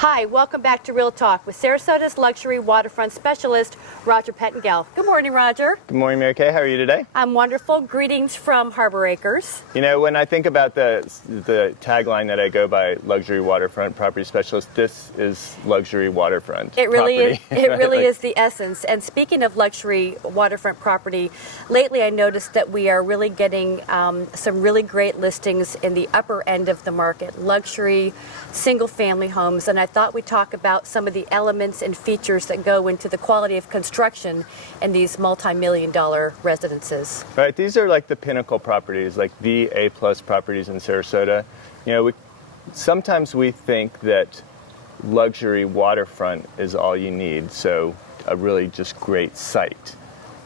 Hi, welcome back to Real Talk with Sarasota's luxury waterfront specialist, Roger Pettingell. Good morning, Roger. Good morning, Mary Kay. How are you today? I'm wonderful. Greetings from Harbor Acres. You know, when I think about the tagline that I go by, luxury waterfront property specialist, this is luxury waterfront. It really property. is. It really is the essence. And speaking of luxury waterfront property, lately I noticed that we are really getting some really great listings in the upper end of the market, luxury single-family homes. And I thought we'd talk about some of the elements and features that go into the quality of construction in these multi-million-dollar residences. Right. These are like the pinnacle properties, like the A-plus properties in Sarasota. You know, sometimes we think that luxury waterfront is all you need, so a really just great site,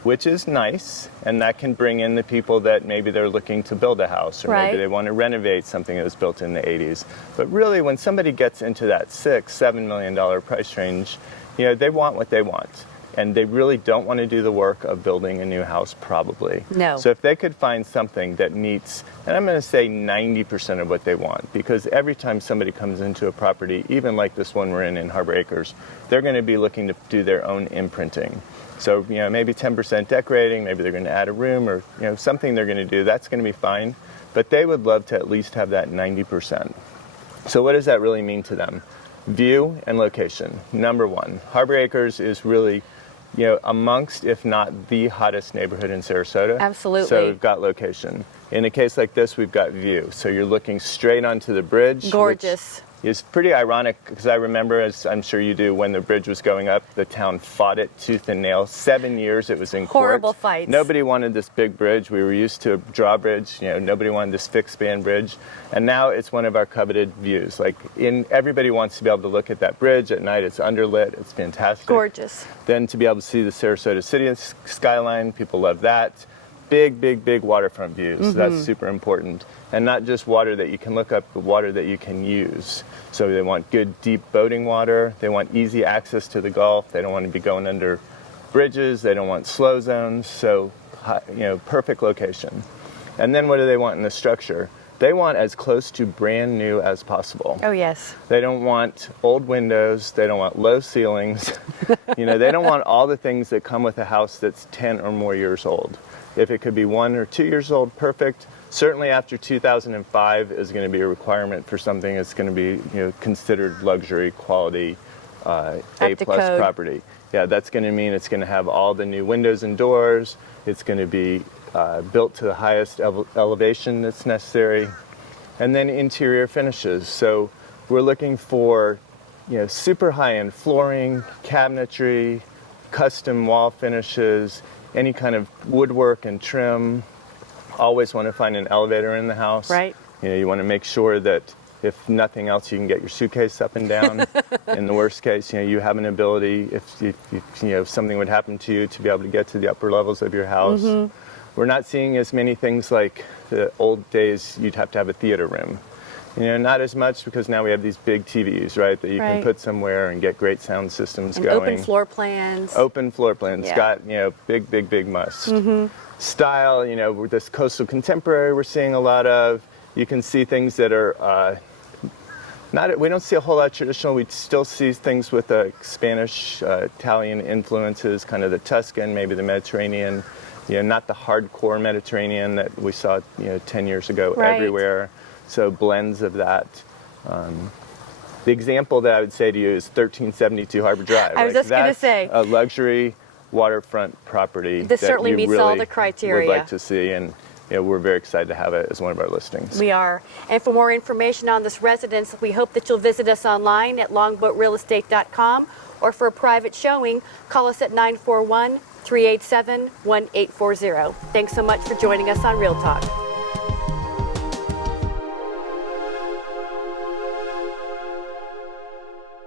which is nice, and that can bring in the people that maybe they're looking to build a house, or maybe they want to renovate something that was built in the 80s. But really, when somebody gets into that $6-7 million price range, you know, they want what they want. And they really don't want to do the work of building a new house, probably. No. So if they could find something that meets, and I'm going to say 90% of what they want, because every time somebody comes into a property, even like this one we're in Harbor Acres, they're going to be looking to do their own imprinting. So, you know, maybe 10% decorating, maybe they're going to add a room, or, you know, something they're going to do. That's going to be fine. But they would love to at least have that 90%. So what does that really mean to them? View and location. Number one, Harbor Acres is really, you know, amongst, if not the hottest neighborhood in Sarasota. Absolutely. So we've got location. In a case like this, we've got view. So you're looking straight onto the bridge. Gorgeous. It's pretty ironic, because I remember, as I'm sure you do, when the bridge was going up, the town fought it tooth and nail. 7 years it was in court. Horrible fights. Nobody wanted this big bridge. We were used to a drawbridge. You know, nobody wanted this fixed span bridge. And now it's one of our coveted views. Like, everybody wants to be able to look at that bridge at night. It's underlit. It's fantastic. Gorgeous. Then to be able to see the Sarasota city skyline, people love that. Big, big, big waterfront views. Mm-hmm. That's super important. And not just water that you can look up, but water that you can use. So they want good, deep boating water. They want easy access to the Gulf. They don't want to be going under bridges. They don't want slow zones. So, you know, perfect location. And then what do they want in the structure? They want as close to brand new as possible. Oh, yes. They don't want old windows. They don't want low ceilings. You know, they don't want all the things that come with a house that's 10 or more years old. If it could be 1 or 2 years old, perfect. Certainly after 2005 is going to be a requirement for something that's going to be, you know, considered luxury quality A-plus property. Yeah, that's going to mean it's going to have all the new windows and doors. It's going to be built to the highest elevation that's necessary. And then interior finishes. So we're looking for, you know, super high-end flooring, cabinetry, custom wall finishes, any kind of woodwork and trim. Always want to find an elevator in the house. Right. You know, you want to make sure that if nothing else, you can get your suitcase up and down. In the worst case, you know, you have an ability, if you know, if something would happen to you, to be able to get to the upper levels of your house. Mm-hmm. We're not seeing as many things like the old days. You'd have to have a theater room. You know, not as much, because now we have these big TVs, right, that you can put somewhere and get great sound systems and going. Open floor plans. Open floor plans. Yeah. Got, you know, big, big, big must. Mm-hmm. Style, you know, this coastal contemporary we're seeing a lot of. You can see things that are we don't see a whole lot of traditional. We still see things with Spanish, Italian influences, kind of the Tuscan, maybe the Mediterranean. You know, not the hardcore Mediterranean that we saw, you know, 10 years ago everywhere. So blends of that. The example that I would say to you is 1372 Harbor Drive. I was just going to say. A luxury waterfront property. This that certainly you meets really all the criteria. Would like to see, and you know, we're very excited to have it as one of our listings. We are. And for more information on this residence, we hope that you'll visit us online at longboatrealestate.com, or for a private showing, call us at 941-387-1840. Thanks so much for joining us on Real Talk.